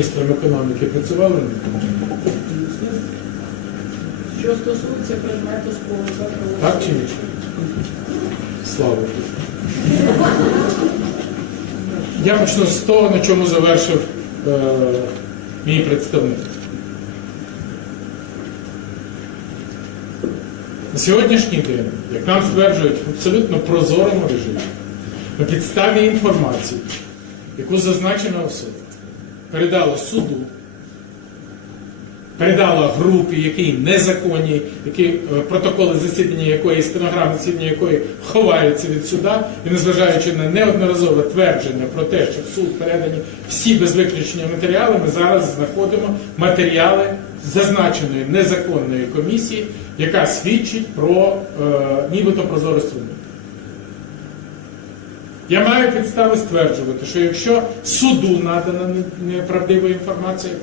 міністром економіки працювали? Що стосується предмету спору, Так чи ні? Слава Богу. Я почну з того, на чому завершив е, мій представник. На сьогоднішній день, як нам стверджують в абсолютно прозорому режимі, на підставі інформації, яку зазначена особа передала суду, передала групі, які незаконні, які е, протоколи засідання якої, стенограми засідання якої ховаються від суда, і незважаючи на неодноразове твердження про те, що в суд передані всі без виключення матеріали, ми зараз знаходимо матеріали зазначеної незаконної комісії, яка свідчить про е, нібито прозорість суду. Я маю підстави стверджувати, що якщо суду надана неправдива інформація,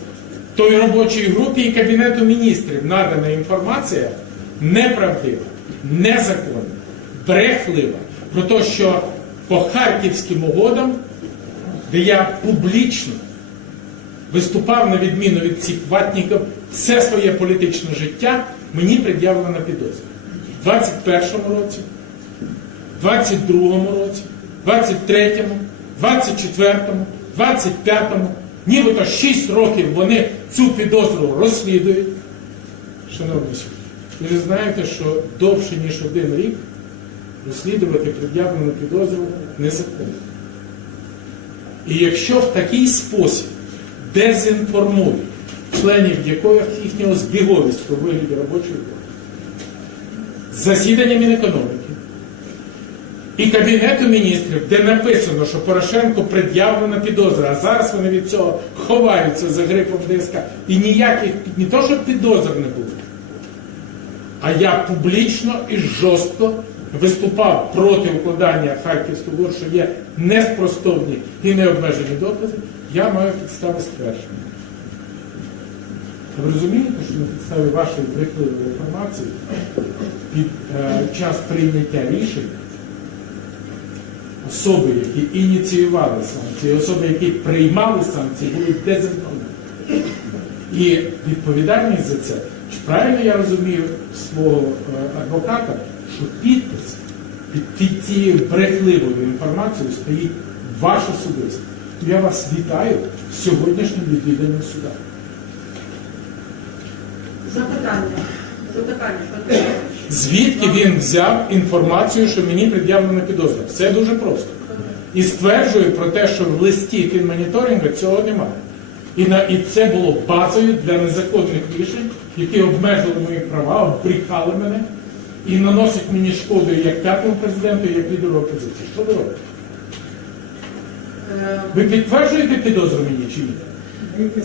то і робочій групі, і Кабінету міністрів надана інформація неправдива, незаконна, брехлива про те, що по харківським угодам, де я публічно виступав на відміну від цих ватників все своє політичне життя, мені пред'явлена підозра. У 21-му році, 22-му році, 23-му, 24-му, 25-му, нібито 6 років вони цю підозру розслідують. Шановні суд, ви ж знаєте, що довше, ніж один рік розслідувати пред'явлену підозру незаконно. І якщо в такий спосіб дезінформують членів якої їхнього збіговість у вигляді робочої групи, засідання Мінекономіки і Кабінету міністрів, де написано, що Порошенко пред'явлена підозра, а зараз вони від цього ховаються за грифом ДСК. І ніяких, не то, що підозр не було, а я публічно і жорстко виступав проти укладання Харківського угод, що є неспростовні і необмежені докази, я маю підстави ствердження. Ви розумієте, що на підставі вашої брехливої інформації під е, час прийняття рішень особи, які ініціювали санкції, особи, які приймали санкції, були дезінформовані. І відповідальність за це, чи правильно я розумію свого е, адвоката, що підпис під цією брехливою інформацією стоїть ваш особистий. Я вас вітаю з сьогоднішнім відвіданням суда. Запитання. Запитання. Звідки він взяв інформацію, що мені пред'явлена підозра? Все дуже просто. І стверджує про те, що в листі фінмоніторингу цього немає. І, на, і це було базою для незаконних рішень, які обмежили мої права, обріхали мене і наносять мені шкоду як п'ятому президенту, як лідеру опозиції. Що ви робите? Ви підтверджуєте підозру мені чи ні?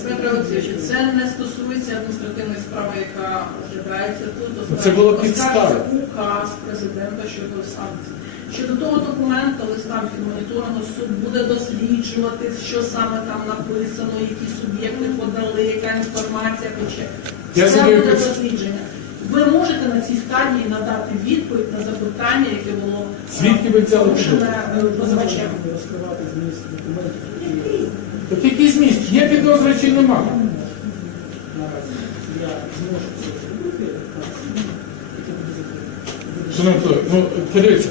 Петро Олексійович, це не стосується адміністративної справи, яка розглядається тут. Це було підстава. Указ президента щодо санкцій. Щодо того документа, листа фінмоніторингу, суд буде досліджувати, що саме там написано, які суб'єкти подали, яка інформація хоче. Я Це задаю буде пис- дослідження. Ви можете на цій стадії надати відповідь на запитання, яке було е, Звідки ви взяли порушене е, позивачем? розкривати зміст документів, Так який зміст? Є підозра чи. Шановні ну подивіться,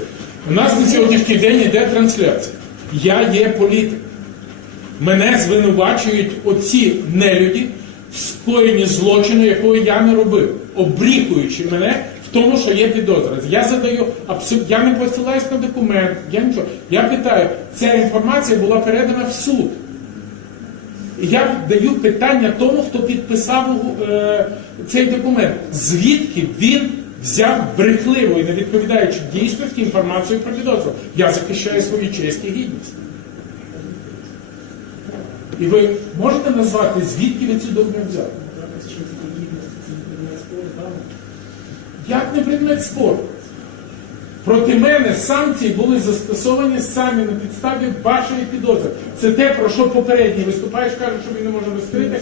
у нас на сьогоднішній день йде трансляція. Я є політик. Мене звинувачують оці нелюді в скоєнні злочину, якого я не робив, обрікуючи мене в тому, що є підозра. Я задаю абсолютно, я не посилаюсь на документ, я нічого. Я питаю, ця інформація була передана в суд. Я даю питання тому, хто підписав е, цей документ. Звідки він взяв брехливу і не відповідаючи дійсності інформацію про підозру? Я захищаю свою честь і гідність. І ви можете назвати, звідки ви цю документ взяли? Як не предмет спору? Проти мене санкції були застосовані самі на підставі вашої підозри. Це те, про що попередній виступаєш, каже, що він не може розкрити.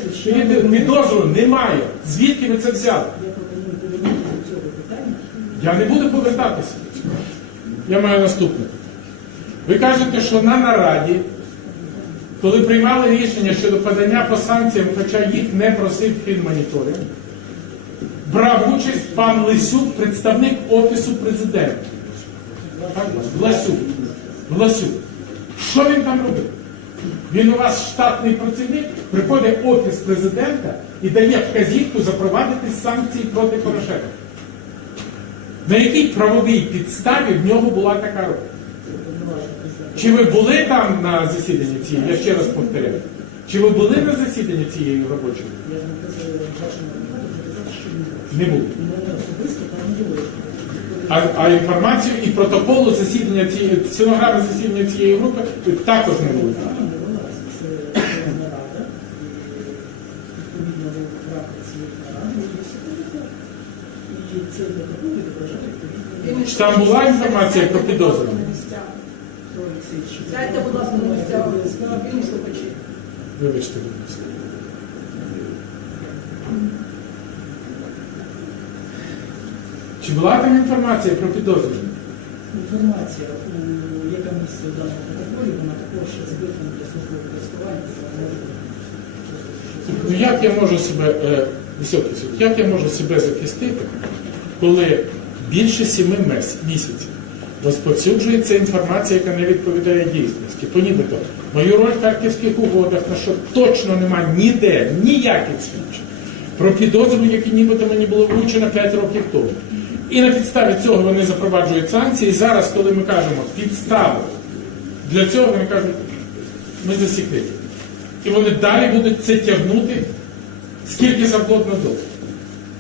Підозру немає. Звідки ви це взяли? Я не буду повертатися. Я маю наступне. Ви кажете, що на нараді коли приймали рішення щодо подання по санкціям, хоча їх не просив фінмоніторинг, брав участь пан Лисюк, представник Офісу президента. Власюк. Власюк. Що він там робив? Він у вас штатний працівник, приходить Офіс президента і дає вказівку запровадити санкції проти Порошенка. На якій правовій підставі в нього була така роль? Чи ви були там на засіданні цієї? Я ще раз повторяю. Чи ви були на засіданні цієї робочої? Не там не було. А, а інформацію і протоколу засідання цієї стенограми засідання цієї групи також не було. Там була інформація про Олексійович. Сядьте, будь ласка, на слухачі. Вибачте, будь ласка. Чи була там інформація про підозрюваних? Інформація, у яка місце в даному протоколі, вона також збитана для службового користування. Ну як я можу себе, е, високий суд, як я можу себе захистити, коли більше сіми місяців розповсюджується інформація, яка не відповідає дійсності? Нібито мою роль в харківських угодах, на що точно немає ніде, ніяких свідчень. Про підозру, які нібито мені було вручено 5 років тому. І на підставі цього вони запроваджують санкції. І зараз, коли ми кажемо підстави для цього, вони кажуть, ми засікли. І вони далі будуть це тягнути скільки завгодно довго.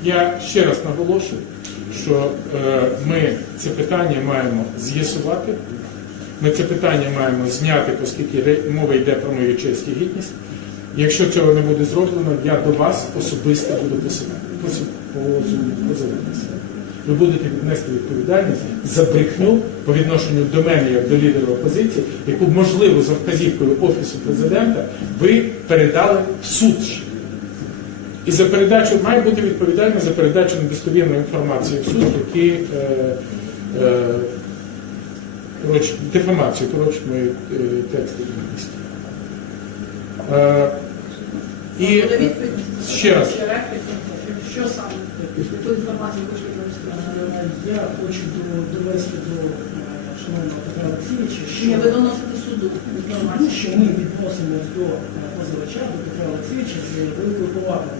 Я ще раз наголошую, що е, ми це питання маємо з'ясувати. Ми це питання маємо зняти, оскільки мова йде про мою честь і гідність. Якщо цього не буде зроблено, я до вас особисто буду позиватися. Ви будете нести відповідальність за брехню по відношенню до мене як до лідера опозиції, яку можливо за вказівкою Офісу президента ви передали в суд. І за передачу має бути відповідальність за передачу недостовірної інформації в суд, які е, е, коротше, дефамацію, коротше, мої е, тексти. Е, і ще раз. Що саме? Інформацію хочете довести? Е, Я хочу довести до е, шановного Петра Олексійовича, що, ви доносите суду ну, інформацію. що ми відносимось до е, позивача, до Петра Олексійовича з великою повагою.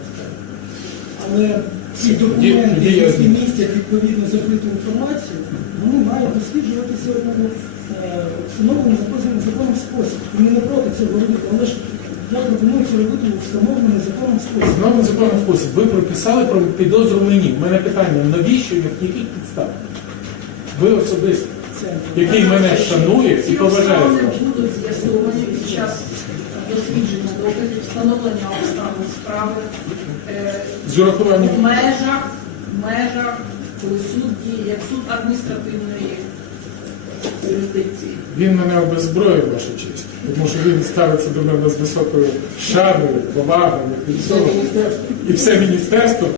Але ці документи, які містять відповідно закриту інформацію, вони мають досліджуватися е, встановлений законом законом спосіб. Ми не проти цього робити, але ж я пропоную це робити у встановлений законом спосіб. Знову законний спосіб. Ви прописали про підозру мені. У мене питання, навіщо і на яких підставах? Ви особисто, який мене шанує і Ці поважає. обставини будуть з'ясовані під час дослідження доказів, встановлення обставин справи е, З урахуванням в межах, в межах, коли суд діє, як суд адміністративної. Він мене обезброїв, ваша честь. Тому що він ставиться до мене з високою шаною, повагою, і все міністерство. І все міністерство